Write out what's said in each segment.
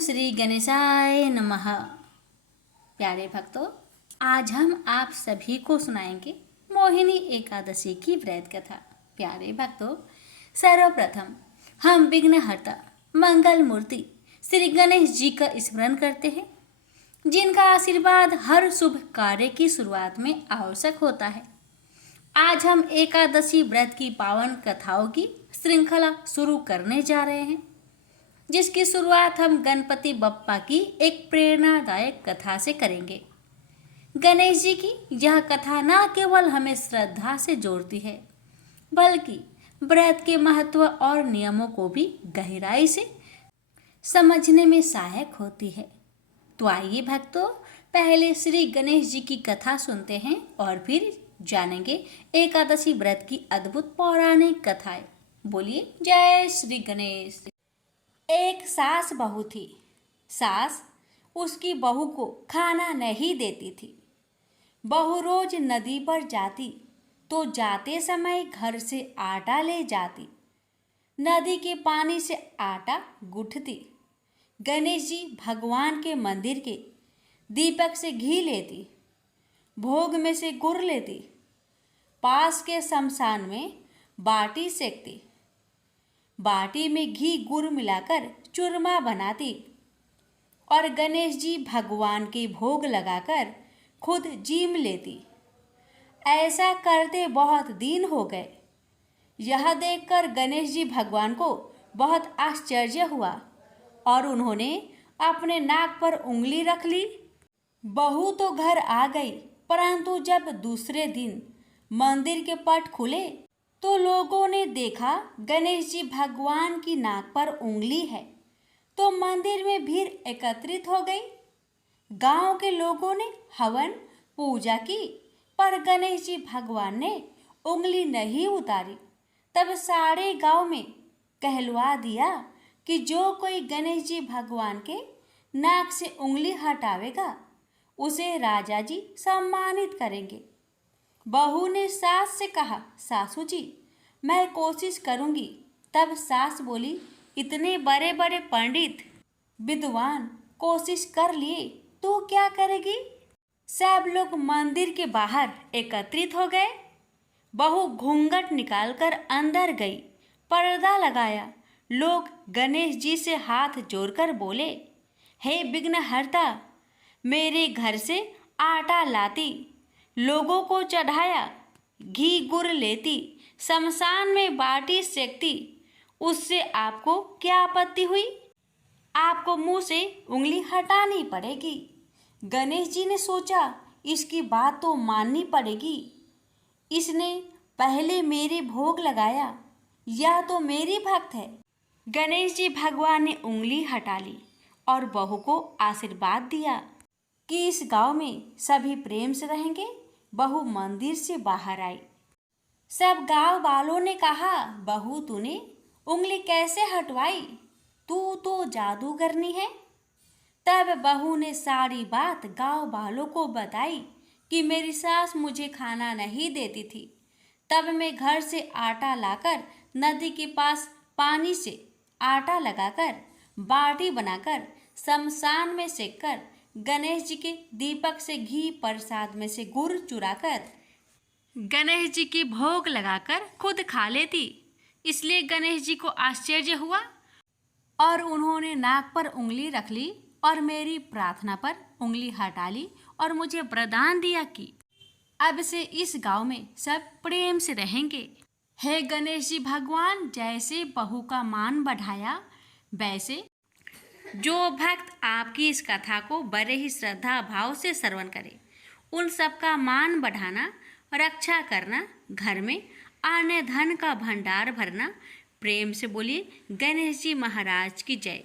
श्री गणेशाय नमः। प्यारे भक्तों, आज हम आप सभी को सुनाएंगे मोहिनी एकादशी की व्रत कथा। प्यारे भक्तों, सर्वप्रथम हम विघ्नहर्ता मंगल मूर्ति श्री गणेश जी का स्मरण करते हैं, जिनका आशीर्वाद हर शुभ कार्य की शुरुआत में आवश्यक होता है। आज हम एकादशी व्रत की पावन कथाओं की श्रृंखला शुरू करने जा रहे हैं, जिसकी शुरुआत हम गणपति बप्पा की एक प्रेरणादायक कथा से करेंगे। गणेश जी की यह कथा न केवल हमें श्रद्धा से जोड़ती है, बल्कि व्रत के महत्व और नियमों को भी गहराई से समझने में सहायक होती है। तो आइए भक्तों, पहले श्री गणेश जी की कथा सुनते हैं और फिर जानेंगे एकादशी व्रत की अद्भुत पौराणिक कथाएं। बोलिए जय श्री गणेश। एक सास बहू थी। सास उसकी बहू को खाना नहीं देती थी। बहू रोज नदी पर जाती तो जाते समय घर से आटा ले जाती। नदी के पानी से आटा गूंथती। गणेश जी भगवान के मंदिर के दीपक से घी लेती। भोग में से गुड़ लेती। पास के शमशान में बाटी सेकती। बाटी में घी गुड़ मिलाकर चूरमा बनाती और गणेश जी भगवान के भोग लगाकर खुद जीम लेती। ऐसा करते बहुत दिन हो गए। यह देखकर गणेश जी भगवान को बहुत आश्चर्य हुआ और उन्होंने अपने नाक पर उंगली रख ली। बहू तो घर आ गई, परंतु जब दूसरे दिन मंदिर के पट खुले तो लोगों ने देखा गणेश जी भगवान की नाक पर उंगली है, तो मंदिर में भीड़ एकत्रित हो गई। गांव के लोगों ने हवन पूजा की, पर गणेश जी भगवान ने उंगली नहीं उतारी। तब सारे गांव में कहलवा दिया कि जो कोई गणेश जी भगवान के नाक से उंगली हटावेगा उसे राजा जी सम्मानित करेंगे। बहू ने सास से कहा, सासू जी मैं कोशिश करूंगी। तब सास बोली, इतने बड़े बड़े पंडित विद्वान कोशिश कर लिए, तू क्या करेगी? सब लोग मंदिर के बाहर एकत्रित हो गए। बहू घूंघट निकालकर अंदर गई, पर्दा लगाया। लोग गणेश जी से हाथ जोड़कर बोले, हे विघ्नहर्ता, मेरे घर से आटा लाती, लोगों को चढ़ाया, घी गुड़ लेती, शमशान में बाटी सेकती, उससे आपको क्या आपत्ति हुई? आपको मुंह से उंगली हटानी पड़ेगी। गणेश जी ने सोचा, इसकी बात तो माननी पड़ेगी। इसने पहले मेरे भोग लगाया, यह तो मेरी भक्त है। गणेश जी भगवान ने उंगली हटा ली और बहू को आशीर्वाद दिया कि इस गांव में सभी प्रेम से रहेंगे। बहू मंदिर से बाहर आई। सब गांव वालों ने कहा, बहू तूने उंगली कैसे हटवाई? तू तो जादूगरनी है। तब बहू ने सारी बात गांव वालों को बताई कि मेरी सास मुझे खाना नहीं देती थी। तब मैं घर से आटा लाकर नदी के पास पानी से आटा लगाकर बाटी बनाकर शमशान में सेककर गणेश जी के दीपक से घी, प्रसाद में से गुड़ चुराकर गणेश जी की भोग लगाकर खुद खा लेती। इसलिए गणेश जी को आश्चर्य हुआ और उन्होंने नाक पर उंगली रख ली और मेरी प्रार्थना पर उंगली हटा ली और मुझे वरदान दिया कि अब से इस गांव में सब प्रेम से रहेंगे। हे गणेश जी भगवान, जैसे बहू का मान बढ़ाया, वैसे जो भक्त आपकी इस कथा को बड़े ही श्रद्धा भाव से श्रवण करे, उन सबका मान बढ़ाना, रक्षा करना, घर में अन्य धन का भंडार भरना। प्रेम से बोलिए गणेश जी महाराज की जय।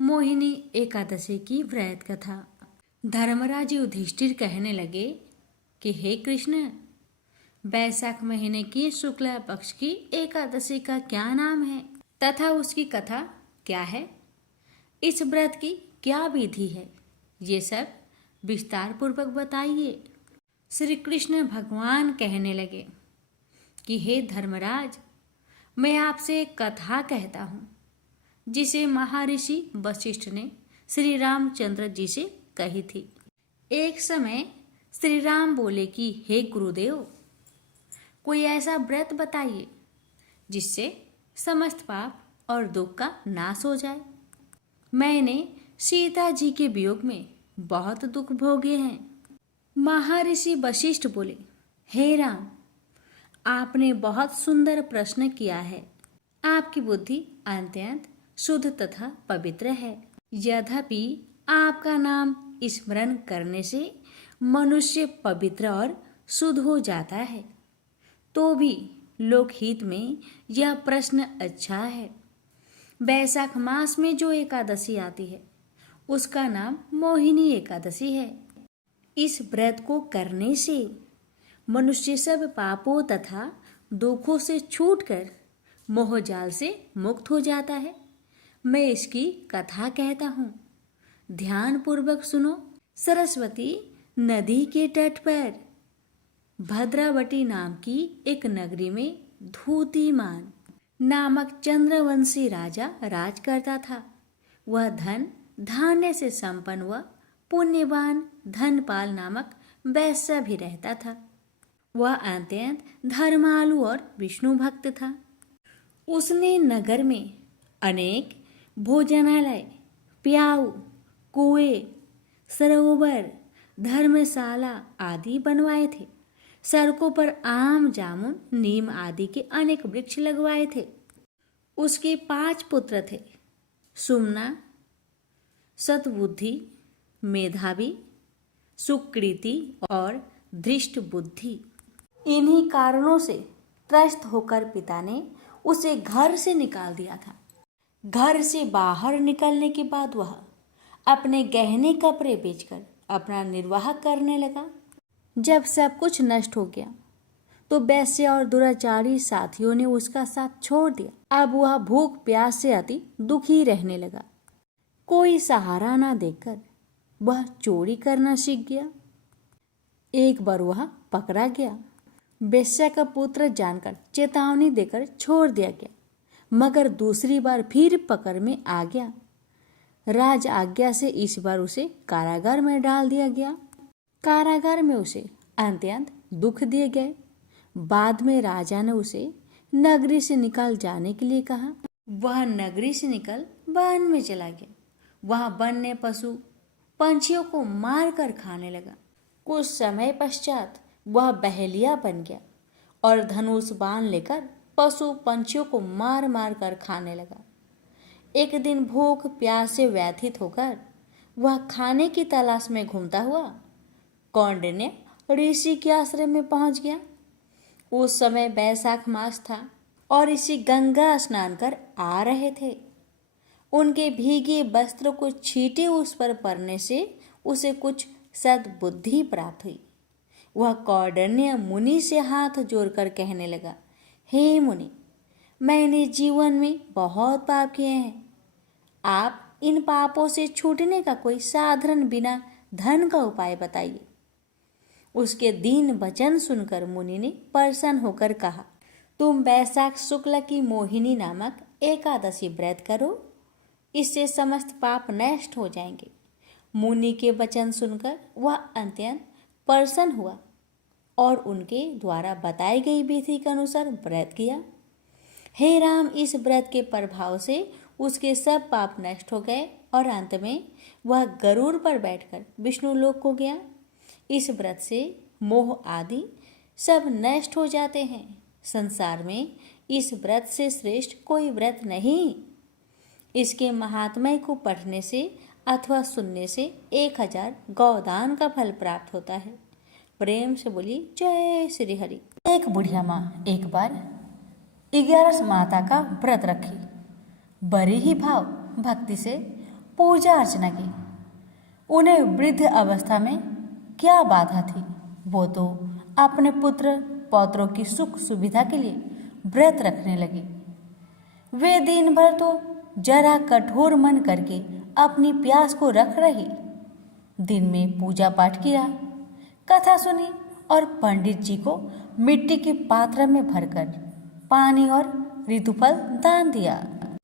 मोहिनी एकादशी की व्रत कथा। धर्मराज युधिष्ठिर कहने लगे कि हे कृष्ण, वैशाख महीने की शुक्ला पक्ष की एकादशी का क्या नाम है तथा उसकी कथा क्या है? इस व्रत की क्या विधि है? ये सब विस्तार पूर्वक बताइए। श्री कृष्ण भगवान कहने लगे कि हे धर्मराज, मैं आपसे एक कथा कहता हूँ, जिसे महर्षि वशिष्ठ ने श्री रामचंद्र जी से कही थी। एक समय श्री राम बोले कि हे गुरुदेव, कोई ऐसा व्रत बताइए जिससे समस्त पाप और दुख का नाश हो जाए। मैंने सीता जी के वियोग में बहुत दुख भोगे हैं। महर्षि वशिष्ठ बोले, हे राम, आपने बहुत सुंदर प्रश्न किया है। आपकी बुद्धि अत्यंत शुद्ध तथा पवित्र है। यद्यपि आपका नाम स्मरण करने से मनुष्य पवित्र और शुद्ध हो जाता है, तो भी लोकहित में यह प्रश्न अच्छा है। वैशाख मास में जो एकादशी आती है उसका नाम मोहिनी एकादशी है। इस व्रत को करने से मनुष्य सब पापों तथा दुखों से छूटकर मोहजाल से मुक्त हो जाता है। मैं इसकी कथा कहता हूँ, ध्यान पूर्वक सुनो। सरस्वती नदी के तट पर भद्रावती नाम की एक नगरी में धूतिमान नामक चंद्रवंशी राजा राज करता था। वह धन धान्य से संपन्न व पुण्यवान धनपाल नामक वैश्य भी रहता था। वह अत्यंत धर्मालु और विष्णु भक्त था। उसने नगर में अनेक भोजनालय, प्याऊ, कुएं, सरोवर, धर्मशाला आदि बनवाए थे। सड़कों पर आम, जामुन, नीम आदि के अनेक वृक्ष लगवाए थे। उसके 5 पुत्र थे, सुमना, सतबुद्धि, मेधावी, सुकृति और धृष्ट बुद्धि। इन्हीं कारणों से त्रस्त होकर पिता ने उसे घर से निकाल दिया था। घर से बाहर निकलने के बाद वह अपने गहने कपड़े बेचकर अपना निर्वाह करने लगा। जब सब कुछ नष्ट हो गया तो वैश्य और दुराचारी साथियों ने उसका साथ छोड़ दिया। अब वह भूख प्यास से अति दुखी रहने लगा। कोई सहारा ना देकर वह चोरी करना सीख गया। एक बार वह पकड़ा गया। वेश्या का पुत्र जानकर चेतावनी देकर छोड़ दिया गया, मगर दूसरी बार फिर पकड़ में आ गया। राज आज्ञा से इस बार उसे कारागार में डाल दिया गया। कारागार में उसे अत्यंत दुख दिए गए। बाद में राजा ने उसे नगरी से निकाल जाने के लिए कहा। वह नगरी से निकल वन में चला गया। वह वन में पशु पंछियों को मार कर खाने लगा। कुछ समय पश्चात वह बहेलिया बन गया और धनुष बाण लेकर पशु पंछियों को मार मार कर खाने लगा। एक दिन भूख प्यास से व्यथित होकर वह खाने की तलाश में घूमता हुआ कौंडिन्य ऋषि के आश्रम में पहुंच गया। उस समय वैशाख मास था और ऋषि गंगा स्नान कर आ रहे थे। उनके भीगे वस्त्रों को छींटे उस पर पड़ने से उसे कुछ सद्बुद्धि प्राप्त हुई। वह कौंडिन्य मुनि से हाथ जोड़कर कहने लगा, हे मुनि, मैंने जीवन में बहुत पाप किए हैं। आप इन पापों से छूटने का कोई साधारण बिना धन का उपाय बताइए। उसके दीन वचन सुनकर मुनि ने प्रसन्न होकर कहा, तुम वैशाख शुक्ल की मोहिनी नामक एकादशी व्रत करो, इससे समस्त पाप नष्ट हो जाएंगे। मुनि के वचन सुनकर वह अत्यंत प्रसन्न हुआ और उनके द्वारा बताई गई विधि के अनुसार व्रत किया। हे राम, इस व्रत के प्रभाव से उसके सब पाप नष्ट हो गए और अंत में वह गरुड़ पर बैठकर विष्णु लोक को गया। इस व्रत से मोह आदि सब नष्ट हो जाते हैं। संसार में इस व्रत से श्रेष्ठ कोई व्रत नहीं। इसके महात्म्य को पढ़ने से अथवा सुनने से 1000 गौदान का फल प्राप्त होता है। प्रेम से बोली जय श्री हरि। एक बुढ़िया माँ एक बार 11 माता का व्रत रखी। बड़ी ही भाव भक्ति से पूजा अर्चना की। उन्हें वृद्ध अवस्था में क्या बाधा थी, वो तो अपने पुत्र पौत्रों की सुख सुविधा के लिए व्रत रखने लगी। वे दिन भर तो जरा कठोर मन करके अपनी प्यास को रख रही। दिन में पूजा पाठ किया, कथा सुनी और पंडित जी को मिट्टी के पात्र में भरकर पानी और ऋतुफल दान दिया।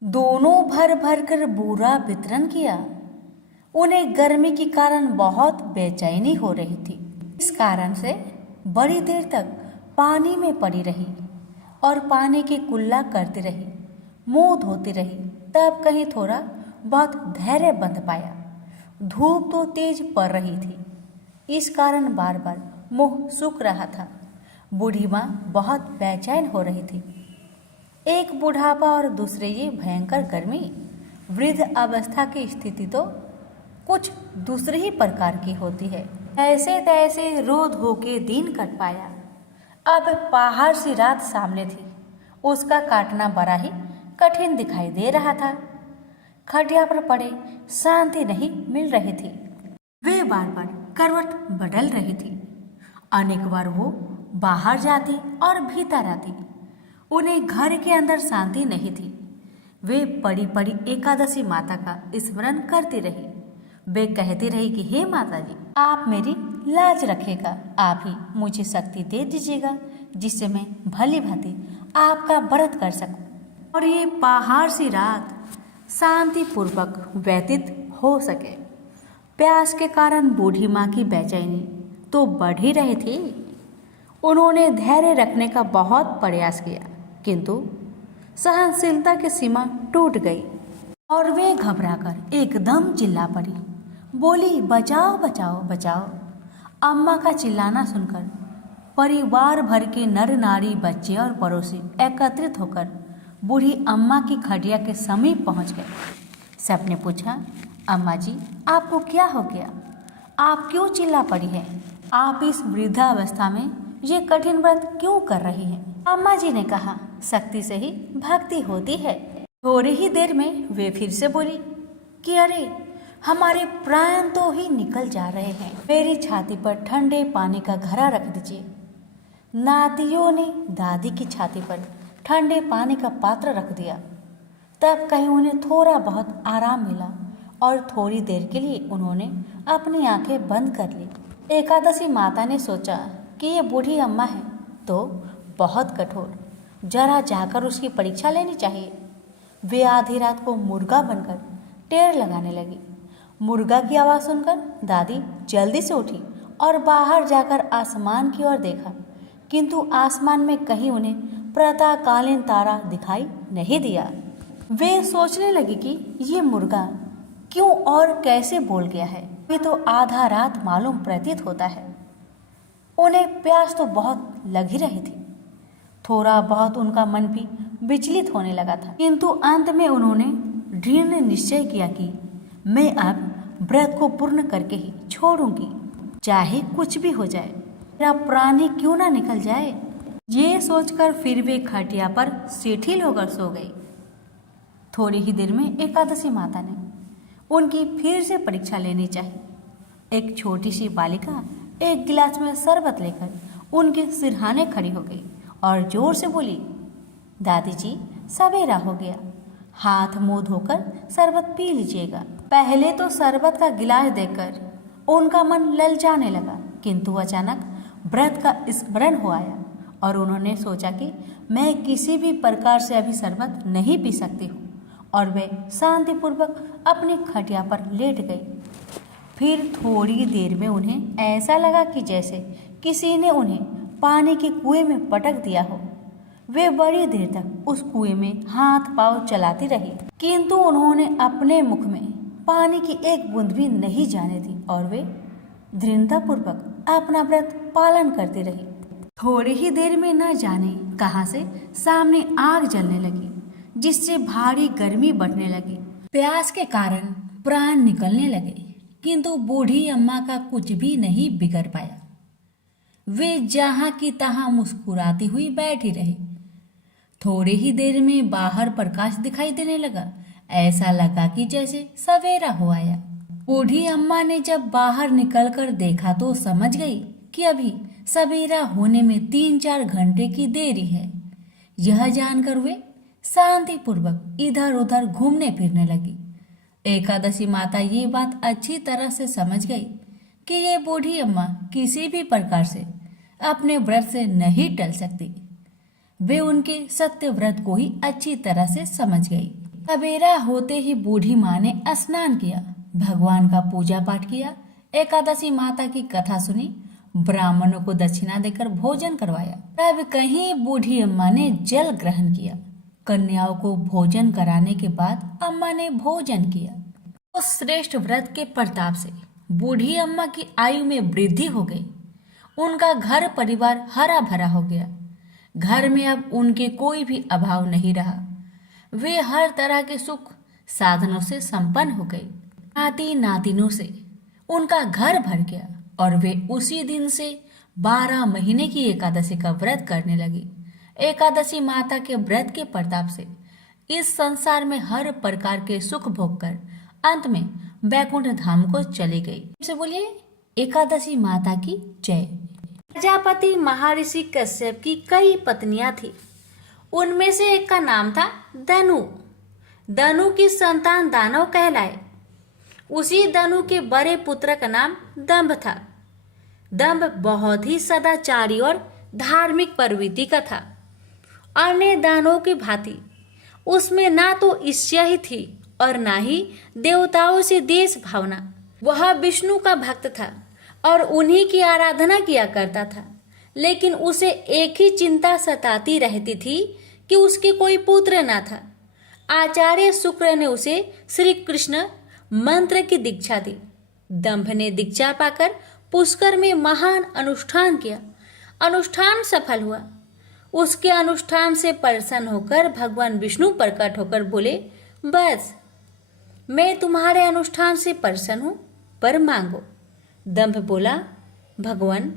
दोनों भर भर कर बूरा वितरण किया। उन्हें गर्मी के कारण बहुत बेचैनी हो रही थी। इस कारण से बड़ी देर तक पानी में पड़ी रही और पानी की कुल्ला करती रही, मुंह धोती रही। तब कहीं थोड़ा बहुत धैर्य बंध पाया। धूप तो तेज पड़ रही थी, इस कारण बार बार मुंह सूख रहा था। बूढ़ी माँ बहुत बेचैन हो रही थी। एक बुढ़ापा और दूसरे ये भयंकर गर्मी, वृद्ध अवस्था की स्थिति तो कुछ दूसरे ही प्रकार की होती है। ऐसे तैसे रो धो के दिन कट पाया। अब पहाड़ सी रात सामने थी, उसका काटना बड़ा ही कठिन दिखाई दे रहा था। खटिया पर पड़े शांति नहीं मिल रही थी। वे बार बार करवट बदल रही थी। अनेक बार वो बाहर जाती और भीतर आती। उन्हें घर के अंदर शांति नहीं थी। वे पड़ी पड़ी एकादशी माता का स्मरण करती रही। वे कहती रही कि हे माता जी, आप मेरी लाज रखेगा, आप ही मुझे शक्ति दे दीजिएगा जिससे मैं भली भांति आपका व्रत कर सकूं और ये पहाड़ सी रात शांतिपूर्वक व्यतीत हो सके। प्यास के कारण बूढ़ी माँ की बेचैनी तो बढ़ ही रही थी। उन्होंने धैर्य रखने का बहुत प्रयास किया, किंतु सहनशीलता की सीमा टूट गई और वे घबराकर एकदम चिल्ला पड़ी। बोली, बचाओ बचाओ बचाओ। अम्मा का चिल्लाना सुनकर परिवार भर के नर नारी, बच्चे और पड़ोसी एकत्रित होकर बूढ़ी अम्मा की खटिया के समीप पहुंच गए। सबने पूछा, अम्मा जी, आपको क्या हो गया? आप क्यों चिल्ला पड़ी हैं? आप इस वृद्धावस्था में ये कठिन व्रत क्यों कर रही हैं? अम्मा जी ने कहा, शक्ति से ही भक्ति होती है। थोड़ी ही देर में वे फिर से बोली कि अरे, हमारे प्राण तो ही निकल जा रहे हैं। मेरी छाती पर ठंडे पानी का घड़ा रख दीजिए। नातियों ने दादी की छाती पर ठंडे पानी का पात्र रख दिया। तब कहीं उन्हें थोड़ा बहुत आराम मिला और थोड़ी देर के लिए उन्होंने अपनी आंखें बंद कर ली। एकादशी माता ने सोचा कि ये बूढ़ी अम्मा है तो बहुत कठोर, जरा जाकर उसकी परीक्षा लेनी चाहिए। वे आधी रात को मुर्गा बनकर टेर लगाने लगी। मुर्गा की आवाज़ सुनकर दादी जल्दी से उठी और बाहर जाकर आसमान की ओर देखा, किंतु आसमान में कहीं उन्हें प्रातःकालीन तारा दिखाई नहीं दिया। वे सोचने लगी कि ये मुर्गा क्यों और कैसे बोल गया है। ये तो आधा रात मालूम प्रतीत होता है। उन्हें प्यास तो बहुत लग ही रही थी। थोड़ा बहुत उनका मन भी विचलित होने लगा था, किंतु अंत में उन्होंने दृढ़ निश्चय किया कि मैं अब व्रत को पूर्ण करके ही छोड़ूंगी, चाहे कुछ भी हो जाए, मेरा प्राण ही क्यों ना निकल जाए। ये सोचकर फिर वे खटिया पर शिथिल होकर सो गई। थोड़ी ही देर में एकादशी माता ने उनकी फिर से परीक्षा लेनी चाहिए। एक छोटी सी बालिका एक गिलास में शरबत लेकर उनके सिरहाने खड़ी हो गई और जोर से बोली, दादी जी, सवेरा हो गया, हाथ मुंह धोकर शरबत पी लीजिएगा। पहले तो शरबत का गिलास देखकर उनका मन ललचाने लगा, किंतु अचानक व्रत का स्मरण हो आया और उन्होंने सोचा कि मैं किसी भी प्रकार से अभी शरबत नहीं पी सकती हूँ, और वे शांतिपूर्वक अपनी खटिया पर लेट गई। फिर थोड़ी देर में उन्हें ऐसा लगा कि जैसे किसी ने उन्हें पानी के कुएं में पटक दिया हो। वे बड़ी देर तक उस कुएं में हाथ पांव चलाती रही, किंतु उन्होंने अपने मुख में पानी की एक बूंद भी नहीं जाने दी और वे दृढ़तापूर्वक अपना व्रत पालन करती रही। थोड़ी ही देर में न जाने कहां से सामने आग जलने लगी, जिससे भारी गर्मी बढ़ने लगी। प्यास के कारण प्राण निकलने लगे, किंतु बूढ़ी अम्मा का कुछ भी नहीं बिगड़ पाया। वे जहां की तहां मुस्कुराती हुई बैठी रही। थोड़ी ही देर में बाहर प्रकाश दिखाई देने लगा। ऐसा लगा कि जैसे सवेरा हो आया। बूढ़ी अम्मा ने जब बाहर निकलकर देखा तो समझ गई कि अभी सवेरा होने में 3-4 घंटे की देरी है। यह जानकर वे शांतिपूर्वक इधर उधर घूमने फिरने लगी। एकादशी माता ये बात अच्छी तरह से समझ गई कि ये बूढ़ी अम्मा किसी भी प्रकार से अपने व्रत से नहीं टल सकती। वे उनके सत्य व्रत को ही अच्छी तरह से समझ गई। सवेरा होते ही बूढ़ी माँ ने स्नान किया। भगवान का पूजा पाठ किया, एकादशी माता की कथा सुनी, ब्राह्मणों को दक्षिणा देकर भोजन करवाया। तब कहीं बूढ़ी अम्मा ने जल ग्रहण किया। कन्याओं को भोजन कराने के बाद अम्मा ने भोजन किया। उस श्रेष्ठ व्रत के प्रताप से बूढ़ी अम्मा की आयु में वृद्धि हो गई। उनका घर परिवार हरा भरा हो गया। घर में अब उनके कोई भी अभाव नहीं रहा। वे हर तरह के सुख साधनों से संपन्न हो गई। नाती नातिनों से उनका घर भर गया और वे उसी दिन से 12 महीने की एकादशी का व्रत करने लगी। एकादशी माता के व्रत के प्रताप से इस संसार में हर प्रकार के सुख भोग कर अंत में बैकुंठ धाम को चली गई। से बोलिए एकादशी माता की जय। प्रजापति महर्षि कश्यप की कई पत्नियां थी। उनमें से एक का नाम था दनु। दनु की संतान दानव कहलाए। उसी दनु के बड़े पुत्र का नाम दंभ था। दंभ बहुत ही सदाचारी और धार्मिक प्रवृत्ति का था। अन्य दानवों की भांति उसमें ना तो ईर्ष्या ही थी और ना ही देवताओं से देश भावना। वह विष्णु का भक्त था और उन्हीं की आराधना किया करता था। लेकिन उसे एक ही चिंता सताती रहती थी कि उसके कोई पुत्र न था। आचार्य शुक्र ने उसे श्री कृष्ण मंत्र की दीक्षा दी। दंभ ने दीक्षा पाकर पुष्कर में महान अनुष्ठान किया। अनुष्ठान सफल हुआ। उसके अनुष्ठान से प्रसन्न होकर भगवान विष्णु प्रकट होकर बोले, बस मैं तुम्हारे अनुष्ठान से प्रसन्न हूं, पर मांगो। दंभ बोला, भगवान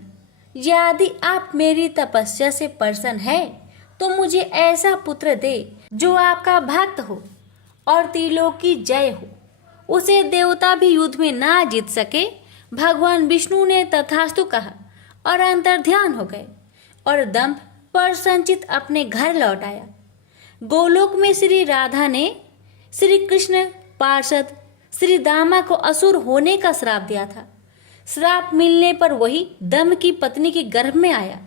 यदि आप मेरी तपस्या से प्रसन्न है तो मुझे ऐसा पुत्र दे जो आपका भक्त हो और त्रिलोक की जय हो। उसे देवता भी युद्ध में ना जीत सके। भगवान विष्णु ने तथास्तु कहा और अंतर्ध्यान हो गए और दंभ प्रसन्नचित अपने घर लौट आया। गोलोक में श्री राधा ने श्री कृष्ण पार्षद श्री दामा को असुर होने का श्राप दिया था। श्राप मिलने पर वही दंभ की पत्नी के गर्भ में आया।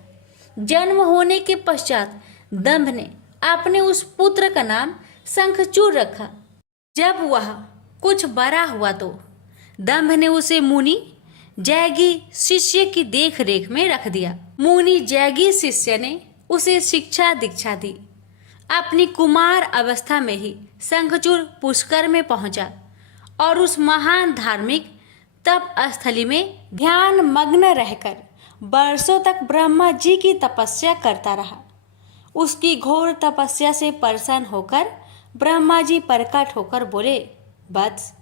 जन्म होने के पश्चात दंभ ने अपने उस पुत्र का नाम शंखचूड़ रखा। जब वह कुछ बड़ा हुआ तो दंभ ने उसे मुनि जैगी शिष्य की देख रेख में रख दिया। मुनि जैगी शिष्य ने उसे शिक्षा दीक्षा दी। अपनी कुमार अवस्था में ही शंखचूड़ पुष्कर में पहुंचा और उस महान धार्मिक तप स्थली में ध्यान मग्न रहकर वर्षों तक ब्रह्मा जी की तपस्या करता रहा। उसकी घोर तपस्या से प्रसन्न होकर ब्रह्मा जी प्रकट होकर बोले, वत्स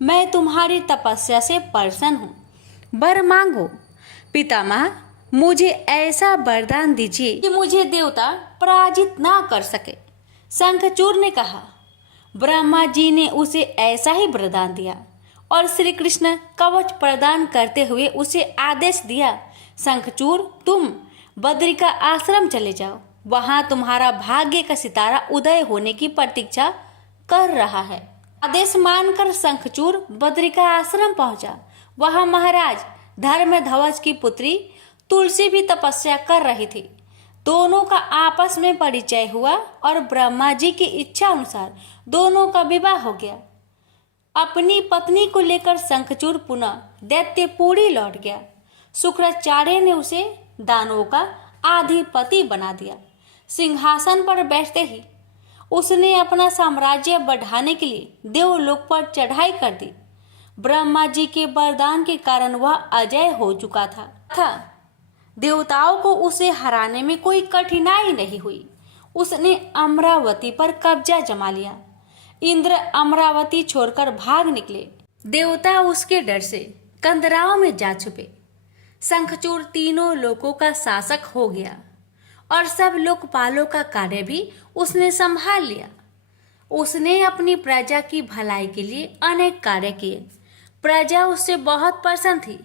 मैं तुम्हारी तपस्या से प्रसन्न हूँ, वर मांगो। पितामह मुझे ऐसा वरदान दीजिए कि मुझे देवता पराजित ना कर सके। शंखचूड़ ने कहा। ब्रह्मा जी ने उसे ऐसा ही वरदान दिया और श्री कृष्ण कवच प्रदान करते हुए उसे आदेश दिया, शंखचूड़ तुम बद्रिका आश्रम चले जाओ। वहां तुम्हारा भाग्य का सितारा उदय होने की प्रतीक्षा कर रहा है। आदेश मानकर शंखचूड़ बद्रिका आश्रम पहुंचा। वहां महाराज धर्मध्वज की पुत्री तुलसी भी तपस्या कर रही थी। दोनों का आपस में परिचय हुआ और ब्रह्मा जी की इच्छा अनुसार दोनों का विवाह हो गया। अपनी पत्नी को लेकर शंखचूड़ पुनः दैत्यपुरी लौट गया। शुक्राचार्य ने उसे दानवों का आधिपति बना दिया। सिंहासन पर बैठते ही उसने अपना साम्राज्य बढ़ाने के लिए देवलोक पर चढ़ाई कर दी। ब्रह्मा जी के वरदान के कारण वह अजय हो चुका था। देवताओं को उसे हराने में कोई कठिनाई नहीं हुई। उसने अमरावती पर कब्जा जमा लिया। इंद्र अमरावती छोड़कर भाग निकले। देवता उसके डर से कंदराओं में जा छुपे। शंखचूड़ तीनों लोकों का शासक हो गया और सब लोकपालों का कार्य भी उसने संभाल लिया। उसने अपनी प्रजा की भलाई के लिए अनेक कार्य किए। प्रजा उससे बहुत प्रसन्न थी।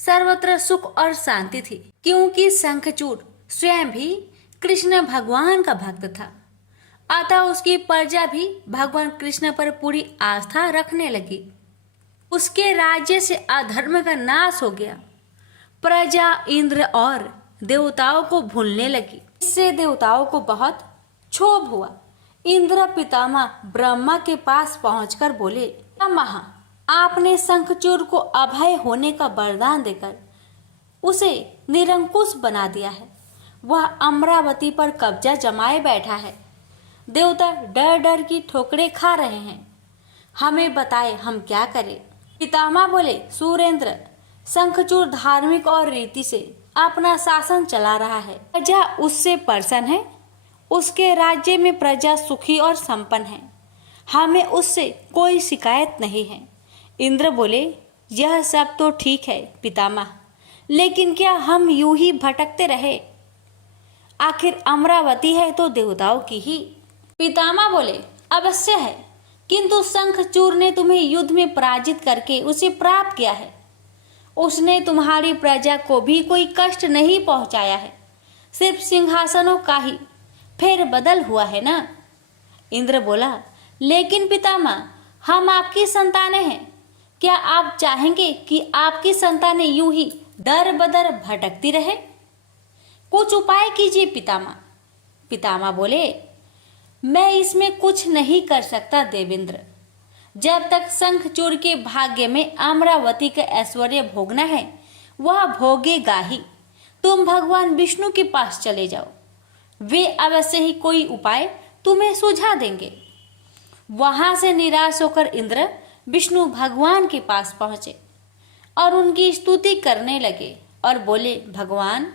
सर्वत्र सुख और शांति थी, क्योंकि शंखचूड़ स्वयं भी कृष्ण भगवान का भक्त था। अतः उसकी प्रजा भी भगवान कृष्ण पर पूरी आस्था रखने लगी। उसके राज्य से अधर्म का नाश हो गया। प्रजा इंद्र और देवताओं को भूलने लगी। इससे देवताओं को बहुत क्षोभ हुआ। इंद्र पितामह ब्रह्मा के पास पहुंचकर बोले, पितामह आपने शंखचूर को अभय होने का वरदान देकर उसे निरंकुश बना दिया है। वह अमरावती पर कब्जा जमाए बैठा है। देवता डर डर की ठोकरें खा रहे हैं। हमें बताए हम क्या करें। पितामह बोले, सुरेंद्र, शंखचूर धार्मिक और रीति से अपना शासन चला रहा है। प्रजा उससे प्रसन्न है। उसके राज्य में प्रजा सुखी और संपन्न है। हमें उससे कोई शिकायत नहीं है। इंद्र बोले, यह सब तो ठीक है पितामह, लेकिन क्या हम यूं ही भटकते रहे? आखिर अमरावती है तो देवताओं की ही। पितामह बोले, अवश्य है, किंतु शंखचूर ने तुम्हें युद्ध में पराजित करके उसे प्राप्त किया है। उसने तुम्हारी प्रजा को भी कोई कष्ट नहीं पहुंचाया है। सिर्फ सिंहासनों का ही फेर बदल हुआ है ना। इंद्र बोला, लेकिन पितामह, हम आपकी संतानें हैं। क्या आप चाहेंगे कि आपकी संतानें यूं ही दर बदर भटकती रहे? कुछ उपाय कीजिए पितामह। पितामह बोले, मैं इसमें कुछ नहीं कर सकता देवेंद्र। जब तक शंखचूर के भाग्य में अमरावती का ऐश्वर्य भोगना है, वह भोगेगा ही। तुम भगवान विष्णु के पास चले जाओ, वे अवश्य ही कोई उपाय तुम्हें सुझा देंगे। वहां से निराश होकर इंद्र विष्णु भगवान के पास पहुंचे और उनकी स्तुति करने लगे और बोले, भगवान,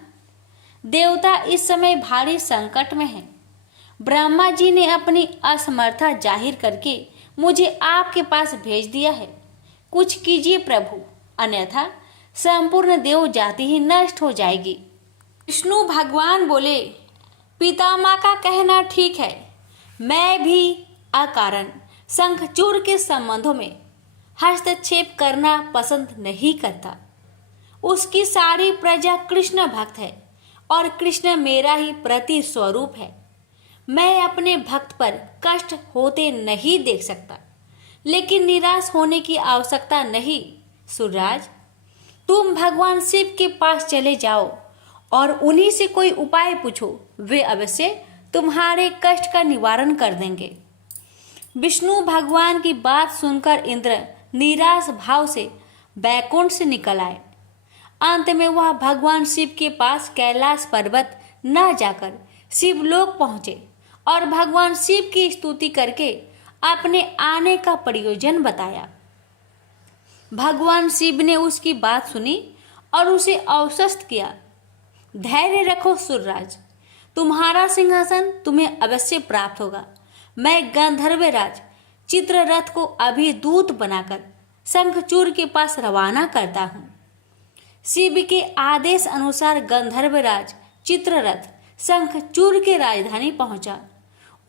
देवता इस समय भारी संकट में हैं। ब्रह्मा जी ने अपनी असमर्था जाहिर करके मुझे आपके पास भेज दिया है। कुछ कीजिए प्रभु, अन्यथा संपूर्ण देव जाति ही नष्ट हो जाएगी। विष्णु भगवान बोले, पितामह का कहना ठीक है। मैं भी अकारण शंखचूर के संबंधों में हस्तक्षेप करना पसंद नहीं करता। उसकी सारी प्रजा कृष्ण भक्त है और कृष्ण मेरा ही प्रति स्वरूप है। मैं अपने भक्त पर कष्ट होते नहीं देख सकता, लेकिन निराश होने की आवश्यकता नहीं। सुरराज, तुम भगवान शिव के पास चले जाओ और उन्हीं से कोई उपाय पूछो। वे अवश्य तुम्हारे कष्ट का निवारण कर देंगे। विष्णु भगवान की बात सुनकर इंद्र निराश भाव से बैकुंठ से निकल आए। अंत में वह भगवान शिव के पास कैलाश पर्वत न जाकर शिवलोक पहुंचे और भगवान शिव की स्तुति करके अपने आने का प्रयोजन बताया। भगवान शिव ने उसकी बात सुनी और उसे आश्वस्त किया। धैर्य रखो सुरराज, तुम्हारा सिंहासन तुम्हें अवश्य प्राप्त होगा। मैं गंधर्वराज चित्ररथ को अभी दूत बनाकर शंखचूर के पास रवाना करता हूँ। शिव के आदेश अनुसार गंधर्वराज चित्ररथ शंखचूर के राजधानी पहुंचा।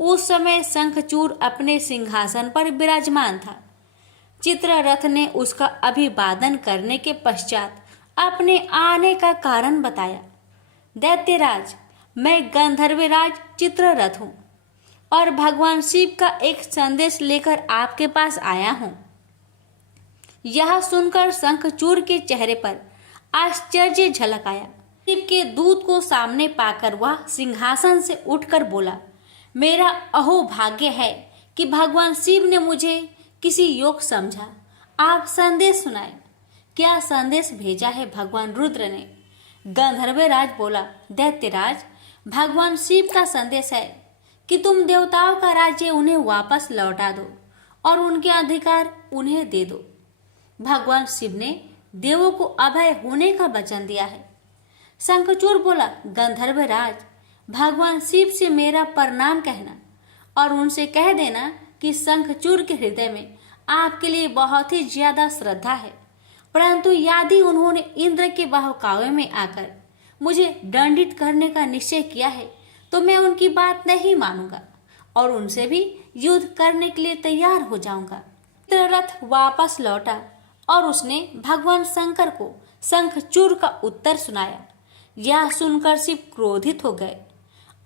उस समय शंखचूर अपने सिंहासन पर विराजमान था। चित्ररथ ने उसका अभिवादन करने के पश्चात अपने आने का कारण बताया। दैत्यराज, मैं गंधर्वराज चित्ररथ हूँ और भगवान शिव का एक संदेश लेकर आपके पास आया हूँ। यह सुनकर शंखचूर के चेहरे पर आश्चर्य झलक आया। शिव के दूत को सामने पाकर वह सिंहासन से उठकर बोला, मेरा अहो भाग्य है कि भगवान शिव ने मुझे किसी योग समझा। आप संदेश सुनाए। क्या संदेश भेजा है भगवान रुद्र ने? गंधर्वराज बोला, दैत्यराज, भगवान शिव का संदेश है कि तुम देवताओं का राज्य उन्हें वापस लौटा दो और उनके अधिकार उन्हें दे दो। भगवान शिव ने देवों को अभय होने का वचन दिया है। शंखचूर बोला, गंधर्वराज, भगवान शिव से मेरा प्रणाम कहना और उनसे कह देना कि शंखचूर के हृदय में आपके लिए बहुत ही ज्यादा श्रद्धा है, परंतु यदि उन्होंने इंद्र के बहकावे में आकर मुझे दंडित करने का निश्चय किया है तो मैं उनकी बात नहीं मानूंगा और उनसे भी युद्ध करने के लिए तैयार हो जाऊंगा। चित्ररथ वापस लौटा और उसने भगवान शंकर को शंखचूर का उत्तर सुनाया। यह सुनकर शिव क्रोधित हो गए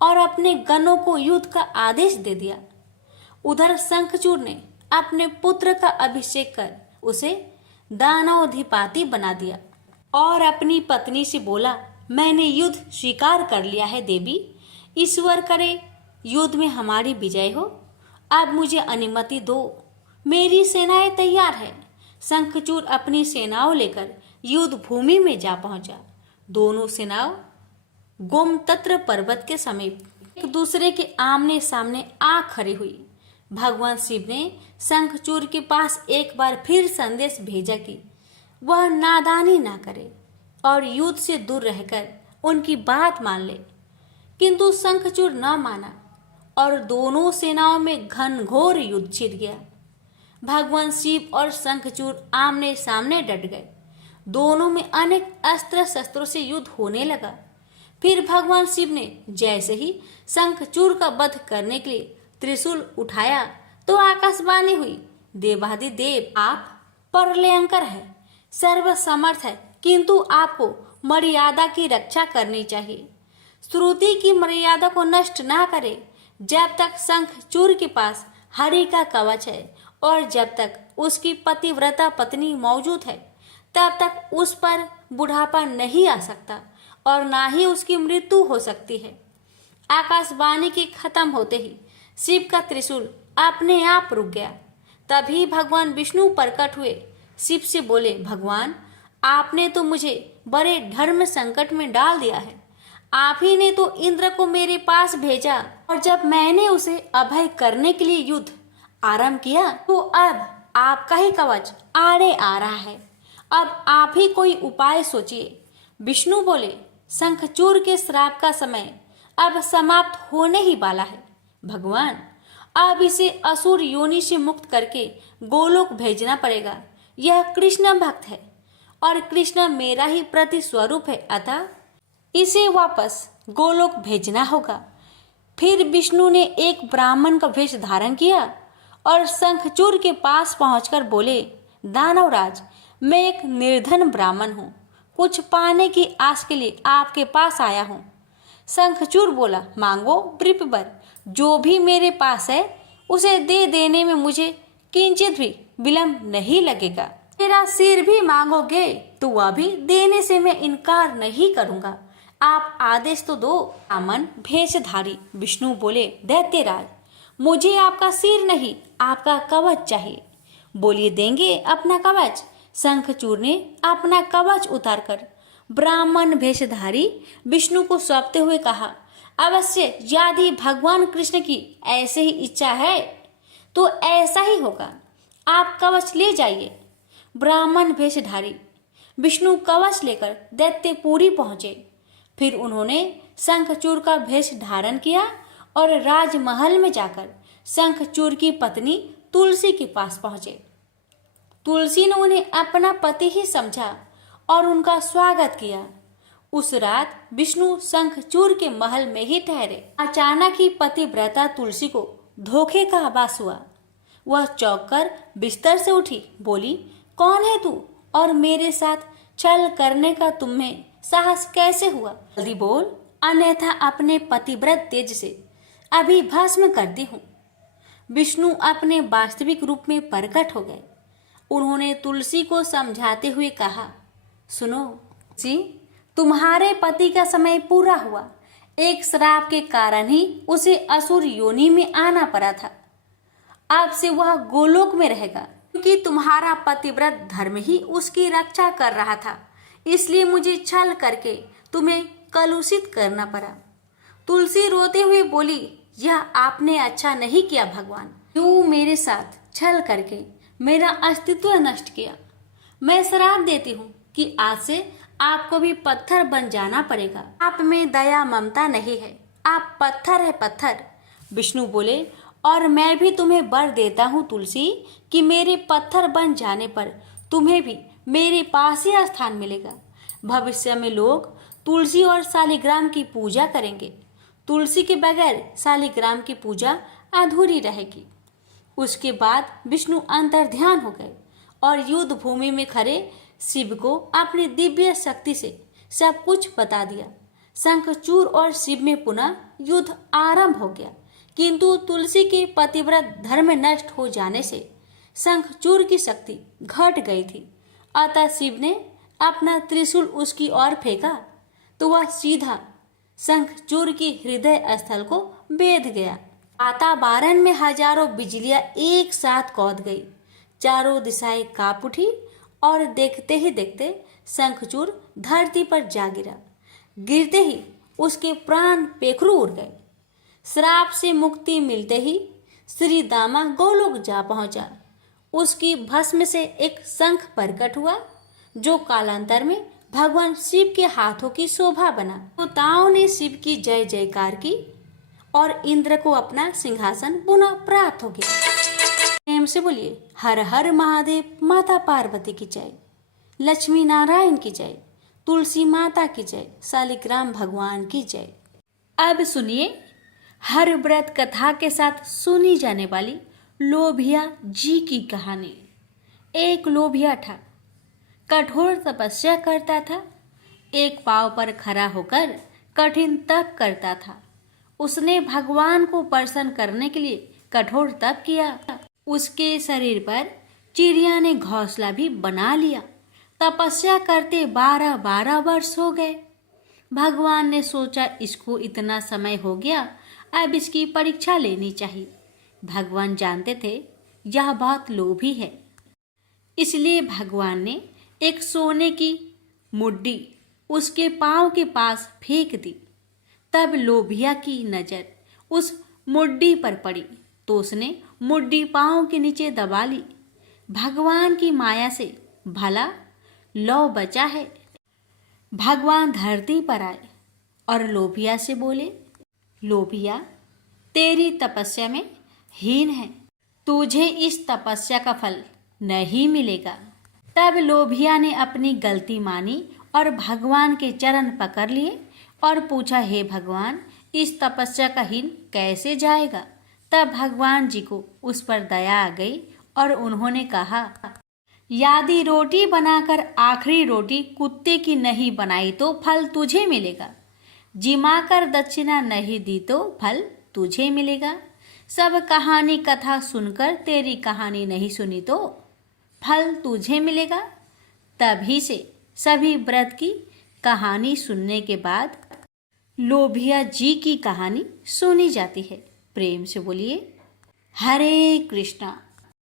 और अपने गणों को युद्ध का आदेश दे दिया। उधर शंखचूर ने अपने पुत्र का अभिषेक कर उसे दानवाधिपति बना दिया और अपनी पत्नी से बोला, मैंने युद्ध स्वीकार कर लिया है देवी, ईश्वर करे युद्ध में हमारी विजय हो। अब मुझे अनुमति दो, मेरी सेनाएं तैयार है। शंखचूड़ अपनी सेनाओं लेकर युद्ध भूमि में जा पहुंचा। दोनों सेनाओं गोमतत्र पर्वत के समीप एक दूसरे के आमने सामने आ खड़ी हुई। भगवान शिव ने शंखचूड़ के पास एक बार फिर संदेश भेजा कि वह नादानी ना करे और युद्ध से दूर रहकर उनकी बात मान ले, किंतु शंखचूड़ न माना और दोनों सेनाओं में घनघोर युद्ध छिड़ गया। भगवान शिव और शंखचूड़ आमने सामने डट गए। दोनों में अनेक अस्त्र शस्त्रों से युद्ध होने लगा। फिर भगवान शिव ने जैसे ही शंखचूड़ का वध करने के लिए त्रिशूल उठाया तो आकाशवाणी हुई, देवाधिदेव आप प्रलयंकर है, सर्वसमर्थ है, किंतु आपको मर्यादा की रक्षा करनी चाहिए। श्रुति की मर्यादा को नष्ट ना करे। जब तक शंखचूड़ के पास हरि का कवच है और जब तक उसकी पतिव्रता पत्नी मौजूद है तब तक उस पर बुढ़ापा नहीं आ सकता और ना ही उसकी मृत्यु हो सकती है। आकाशवाणी के खत्म होते ही शिव का त्रिशूल अपने आप रुक गया। तभी भगवान विष्णु प्रकट हुए। शिव से बोले, भगवान आपने तो मुझे बड़े धर्म संकट में डाल दिया है। आप ही ने तो इंद्र को मेरे पास भेजा और जब मैंने उसे अभय करने के लिए युद्ध आरंभ किया तो अब आपका ही कवच आड़े आ रहा है। अब आप ही कोई उपाय सोचिए। विष्णु बोले, शंखचूड़ के श्राप का समय अब समाप्त होने ही वाला है। भगवान अब इसे असुर योनि से मुक्त करके गोलोक भेजना पड़ेगा। यह कृष्ण भक्त है और कृष्ण मेरा ही प्रति स्वरूप है, अतः इसे वापस गोलोक भेजना होगा। फिर विष्णु ने एक ब्राह्मण का वेश धारण किया और शंखचूड़ के पास पहुंचकर बोले, दानवराज मैं एक निर्धन ब्राह्मण हूँ, कुछ पाने की आस के लिए आपके पास आया हूँ। शंखचूड़ बोला, मांगो वृपवर, जो भी मेरे पास है उसे दे देने में मुझे किंचित भी विलंब नहीं लगेगा। मेरा सिर भी मांगोगे तो वह भी देने से मैं इनकार नहीं करूंगा। आप आदेश तो दो। ब्राह्मण भेषधारी विष्णु बोले, दैत्यराज मुझे आपका सिर नहीं आपका कवच चाहिए। बोलिए, देंगे अपना कवच। शंखचूड़ ने अपना कवच उतारकर ब्राह्मण भेषधारी विष्णु को सौंपते हुए कहा, अवश्य यदि भगवान कृष्ण की ऐसे ही इच्छा है तो ऐसा ही होगा। आप कवच ले जाइए। ब्राह्मण भेषधारी विष्णु कवच लेकर दैत्यपुरी पहुंचे। फिर उन्होंने शंखचूड़ का भेष धारण किया और राजमहल में जाकर शंखचूड़ की पत्नी तुलसी के पास पहुंचे। तुलसी ने उन्हें अपना पति ही समझा और उनका स्वागत किया। उस रात विष्णु शंखचूड़ के महल में ही ठहरे। अचानक ही पतिव्रता तुलसी को धोखे का आभास हुआ। वह चौंक कर बिस्तर से उठी, बोली, कौन है तू और मेरे साथ छल करने का तुम्हें साहस कैसे हुआ? जल्दी बोल, अन्यथा अपने पतिव्रत तेज से अभी भस्म करती हूँ। विष्णु अपने वास्तविक रूप में प्रकट हो गए। उन्होंने तुलसी को समझाते हुए कहा, सुनो जी, तुम्हारे पति का समय पूरा हुआ। एक श्राप के कारण ही उसे असुर योनि में आना पड़ा था। अब से वह गोलोक में रहेगा, क्योंकि तुम्हारा पतिव्रत धर्म ही उसकी रक्षा कर रहा था। इसलिए मुझे छल करके तुम्हें कलुषित करना पड़ा। तुलसी रोते हुए बोली, यह आपने अच्छा नहीं किया भगवान। क्यों मेरे साथ छल करके मेरा अस्तित्व नष्ट किया? मैं श्राप देती हूँ कि आज से आपको भी पत्थर बन जाना पड़ेगा। आप में दया ममता नहीं है, आप पत्थर है पत्थर। विष्णु बोले, और मैं भी तुम्हें वर देता हूँ तुलसी कि मेरे पत्थर बन जाने पर तुम्हें भी मेरे पास ही स्थान मिलेगा। भविष्य में लोग तुलसी और शालिग्राम की पूजा करेंगे। तुलसी के बगैर शालिग्राम की पूजा अधूरी रहेगी। उसके बाद विष्णु अंतर्ध्यान हो गए और युद्ध भूमि में खड़े शिव को अपनी दिव्य शक्ति से सब कुछ बता दिया। शंखचूड़ और शिव में पुनः युद्ध आरंभ हो गया, किंतु तुलसी के पतिव्रत धर्म नष्ट हो जाने से शंखचूड़ की शक्ति घट गई थी। अतः शिव ने अपना त्रिशूल उसकी ओर फेंका तो वह सीधा शंखचूड़ की हृदय स्थल को बेध गया। वातावरण में हजारों बिजलियां एक साथ कौंध गई। चारों दिशाएं कांप उठी और देखते ही देखते शंखचूड़ धरती पर जा गिरा। गिरते ही उसके प्राण पेखरू उड़ गए। श्राप से मुक्ति मिलते ही श्री दामा गोलोक जा पहुंचा। उसकी भस्म से एक शंख प्रकट हुआ जो कालांतर में भगवान शिव के हाथों की शोभा बना। देवताओं ने शिव की जय जयकार की और इंद्र को अपना सिंहासन पुनः प्राप्त हो गया। प्रेम से बोलिए हर हर महादेव, माता पार्वती की जय, लक्ष्मी नारायण की जय, तुलसी माता की जय, शालिग्राम भगवान की जय। अब सुनिए हर व्रत कथा के साथ सुनी जाने वाली लोभिया जी की कहानी। एक लोभिया था, कठोर तपस्या करता था। एक पांव पर खड़ा होकर कठिन तप करता था। उसने भगवान को प्रसन्न करने के लिए कठोर तप किया। उसके शरीर पर चिड़िया ने घोंसला भी बना लिया। तपस्या करते 12 वर्ष हो गए। भगवान ने सोचा इसको इतना समय हो गया, अब इसकी परीक्षा लेनी चाहिए। भगवान जानते थे यह बहुत लोभी है, इसलिए भगवान ने एक सोने की मुड्डी उसके पांव के पास फेंक दी। तब लोभिया की नजर उस मुड्डी पर पड़ी तो उसने मुड्डी पांव के नीचे दबा ली। भगवान की माया से भला लौ बचा है। भगवान धरती पर आए और लोभिया से बोले, लोभिया तेरी तपस्या में हीन है, तुझे इस तपस्या का फल नहीं मिलेगा। तब लोभिया ने अपनी गलती मानी और भगवान के चरण पकड़ लिए और पूछा, हे भगवान, इस तपस्या का हीन कैसे जाएगा। तब भगवान जी को उस पर दया आ गई और उन्होंने कहा, यदि रोटी बनाकर आखिरी रोटी कुत्ते की नहीं बनाई तो फल तुझे मिलेगा। जिमाकर दक्षिणा नहीं दी तो फल तुझे मिलेगा। सब कहानी कथा सुनकर तेरी कहानी नहीं सुनी तो फल तुझे मिलेगा। तभी से सभी व्रत की कहानी सुनने के बाद लोभिया जी की कहानी सुनी जाती है। प्रेम से बोलिए हरे कृष्णा।